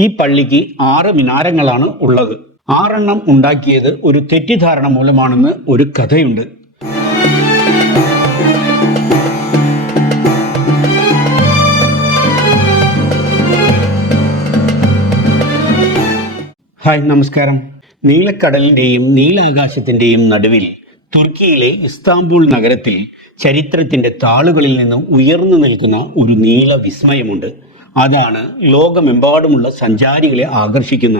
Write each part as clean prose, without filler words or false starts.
ഈ പള്ളിക്ക് 6 മിനാരങ്ങളാണ് ഉള്ളത്. 6 ഉണ്ടാക്കിയത് ഒരു തെറ്റിദ്ധാരണ മൂലമാണെന്ന് ഒരു കഥയുണ്ട്. ഹായ്, നമസ്കാരം. നീലക്കടലിന്റെയും നീലാകാശത്തിന്റെയും നടുവിൽ തുർക്കിയിലെ ഇസ്താംബൂൾ നഗരത്തിൽ ചരിത്രത്തിന്റെ താളുകളിൽ നിന്ന് ഉയർന്നു നിൽക്കുന്ന ഒരു നീല വിസ്മയമുണ്ട്. അതാണ് ലോകമെമ്പാടുമുള്ള സഞ്ചാരികളെ ആകർഷിക്കുന്ന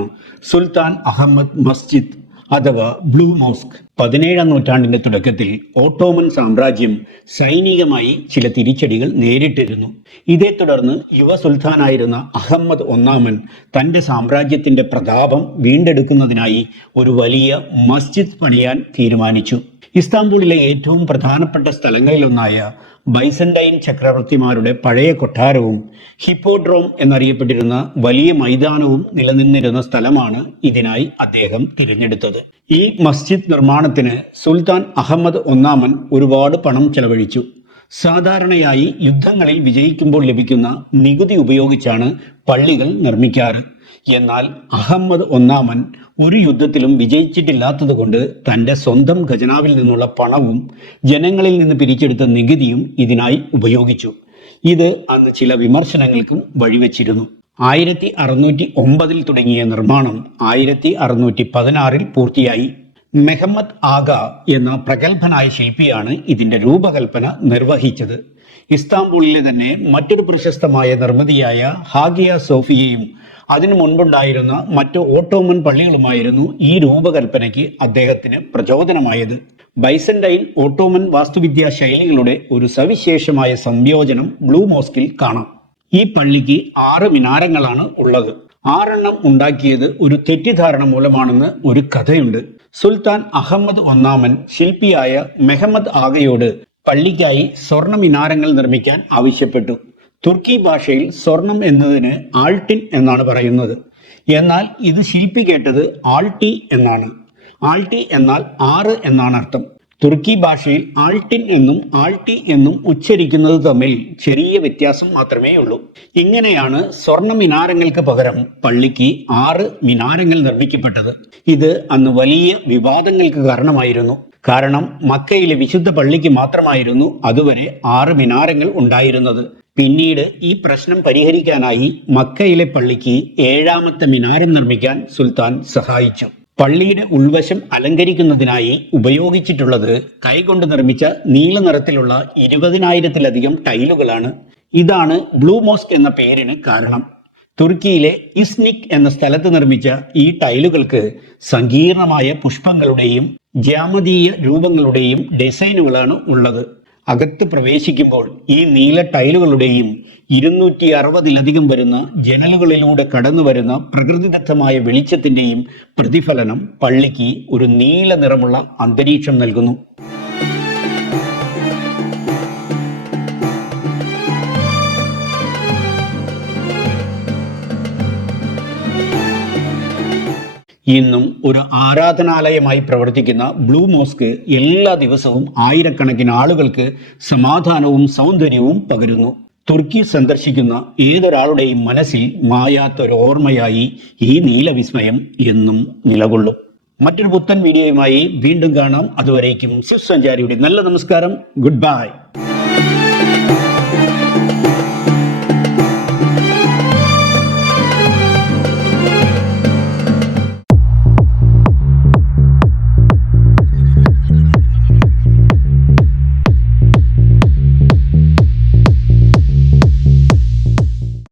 സുൽത്താൻ അഹമ്മദ് മസ്ജിദ് അഥവാ ബ്ലൂ മോസ്ക്. 17ാം നൂറ്റാണ്ടിന്റെ തുടക്കത്തിൽ ഓട്ടോമൻ സാമ്രാജ്യം സൈനികമായി ചില തിരിച്ചടികൾ നേരിട്ടിരുന്നു. ഇതേ തുടർന്ന് യുവ സുൽത്താനായിരുന്ന അഹമ്മദ് ഒന്നാമൻ തന്റെ സാമ്രാജ്യത്തിന്റെ പ്രതാപം വീണ്ടെടുക്കുന്നതിനായി ഒരു വലിയ മസ്ജിദ് പണിയാൻ തീരുമാനിച്ചു. ഇസ്താംബൂളിലെ ഏറ്റവും പ്രധാനപ്പെട്ട സ്ഥലങ്ങളിലൊന്നായ ബൈസന്റൈൻ ചക്രവർത്തിമാരുടെ പഴയ കൊട്ടാരവും ഹിപ്പോഡ്രോം എന്നറിയപ്പെട്ടിരുന്ന വലിയ മൈതാനവും നിലനിന്നിരുന്ന സ്ഥലമാണ് ഇതിനായി അദ്ദേഹം തിരഞ്ഞെടുത്തത്. ഈ മസ്ജിദ് നിർമ്മാണത്തിന് സുൽത്താൻ അഹമ്മദ് ഒന്നാമൻ ഒരുപാട് പണം ചെലവഴിച്ചു. സാധാരണയായി യുദ്ധങ്ങളിൽ വിജയിക്കുമ്പോൾ ലഭിക്കുന്ന നികുതി ഉപയോഗിച്ചാണ് പള്ളികൾ നിർമ്മിക്കാറ്. എന്നാൽ അഹമ്മദ് ഒന്നാമൻ ഒരു യുദ്ധത്തിലും വിജയിച്ചിട്ടില്ലാത്തതുകൊണ്ട് തൻ്റെ സ്വന്തം ഖജനാവിൽ നിന്നുള്ള പണവും ജനങ്ങളിൽ നിന്ന് പിരിച്ചെടുത്ത നികുതിയും ഇതിനായി ഉപയോഗിച്ചു. ഇത് അന്ന് ചില വിമർശനങ്ങൾക്കും വഴിവെച്ചിരുന്നു. 1609 തുടങ്ങിയ നിർമ്മാണം 1616 പൂർത്തിയായി. മെഹമ്മദ് ആഗ എന്ന പ്രഗത്ഭനായ ശില്പിയാണ് ഇതിന്റെ രൂപകൽപ്പന നിർവഹിച്ചത്. ഇസ്താംബൂളിലെ തന്നെ മറ്റൊരു പ്രശസ്തമായ നിർമ്മിതിയായ ഹാഗിയ സോഫിയയും അതിനു മുൻപുണ്ടായിരുന്ന മറ്റു ഓട്ടോമൻ പള്ളികളുമായിരുന്നു ഈ രൂപകൽപ്പനയ്ക്ക് അദ്ദേഹത്തിന് പ്രചോദനമായത്. ബൈസന്റൈൻ ഓട്ടോമൻ വാസ്തുവിദ്യാ ശൈലികളുടെ ഒരു സവിശേഷമായ സംയോജനം ബ്ലൂ മോസ്കിൽ കാണാം. ഈ പള്ളിക്ക് 6 മിനാരങ്ങളാണ് ഉള്ളത്. 6 ഉണ്ടാക്കിയത് ഒരു തെറ്റിദ്ധാരണ മൂലമാണെന്ന് ഒരു കഥയുണ്ട്. സുൽത്താൻ അഹമ്മദ് ഒന്നാമൻ ശില്പിയായ മെഹമ്മദ് ആഗയോട് പള്ളിക്കായി സ്വർണ്ണ മിനാരങ്ങൾ നിർമ്മിക്കാൻ ആവശ്യപ്പെട്ടു. തുർക്കി ഭാഷയിൽ സ്വർണം എന്നതിന് ആൾട്ടിൻ എന്നാണ് പറയുന്നത്. എന്നാൽ ഇത് ശില്പി കേട്ടത് ആൾട്ടി എന്നാണ്. ആൾട്ടി എന്നാൽ 6 എന്നാണ് അർത്ഥം. തുർക്കി ഭാഷയിൽ ആൾട്ടിൻ എന്നും ആൾട്ടി എന്നും ഉച്ചരിക്കുന്നത് തമ്മിൽ ചെറിയ വ്യത്യാസം മാത്രമേ ഉള്ളൂ. ഇങ്ങനെയാണ് സ്വർണ്ണ മിനാരങ്ങൾക്ക് പകരം പള്ളിക്ക് 6 മിനാരങ്ങൾ നിർമ്മിക്കപ്പെട്ടത്. ഇത് അന്ന് വലിയ വിവാദങ്ങൾക്ക് കാരണമായിരുന്നു. കാരണം മക്കയിലെ വിശുദ്ധ പള്ളിക്ക് മാത്രമായിരുന്നു അതുവരെ 6 മിനാരങ്ങൾ ഉണ്ടായിരുന്നത്. പിന്നീട് ഈ പ്രശ്നം പരിഹരിക്കാനായി മക്കയിലെ പള്ളിക്ക് 7ാമത്തെ മിനാരം നിർമ്മിക്കാൻ സുൽത്താൻ സഹായിച്ചു. പള്ളിയുടെ ഉൾവശം അലങ്കരിക്കുന്നതിനായി ഉപയോഗിച്ചിട്ടുള്ളത് കൈകൊണ്ട് നിർമ്മിച്ച നീല നിറത്തിലുള്ള 20,000-ലധികം ടൈലുകളാണ്. ഇതാണ് ബ്ലൂ മോസ്ക് എന്ന പേരിന് കാരണം. തുർക്കിയിലെ ഇസ്നിക് എന്ന സ്ഥലത്ത് നിർമ്മിച്ച ഈ ടൈലുകൾക്ക് സങ്കീർണമായ പുഷ്പങ്ങളുടെയും ജ്യാമിതീയ രൂപങ്ങളുടെയും ഡിസൈനുകളാണ് ഉള്ളത്. അകത്ത് പ്രവേശിക്കുമ്പോൾ ഈ നീല ടൈലുകളുടെയും 260-ലധികം വരുന്ന ജനലുകളിലൂടെ കടന്നു വരുന്ന പ്രകൃതിദത്തമായ വെളിച്ചത്തിന്റെയും പ്രതിഫലനം പള്ളിക്ക് ഒരു നീല നിറമുള്ള അന്തരീക്ഷം നൽകുന്നു. ഇന്നും ഒരു ആരാധനാലയമായി പ്രവർത്തിക്കുന്ന ബ്ലൂ മോസ്ക് എല്ലാ ദിവസവും ആയിരക്കണക്കിന് ആളുകൾക്ക് സമാധാനവും സൗന്ദര്യവും പകരുന്നു. തുർക്കി സന്ദർശിക്കുന്ന ഏതൊരാളുടെയും മനസ്സിൽ മായാത്തൊരു ഓർമ്മയായി ഈ നീലവിസ്മയം എന്നും നിലകൊള്ളും. മറ്റൊരു പുത്തൻ വീഡിയോയുമായി വീണ്ടും കാണാം. അതുവരേക്കും സുസഞ്ചാരിയുടെ നല്ല നമസ്കാരം. Good bye.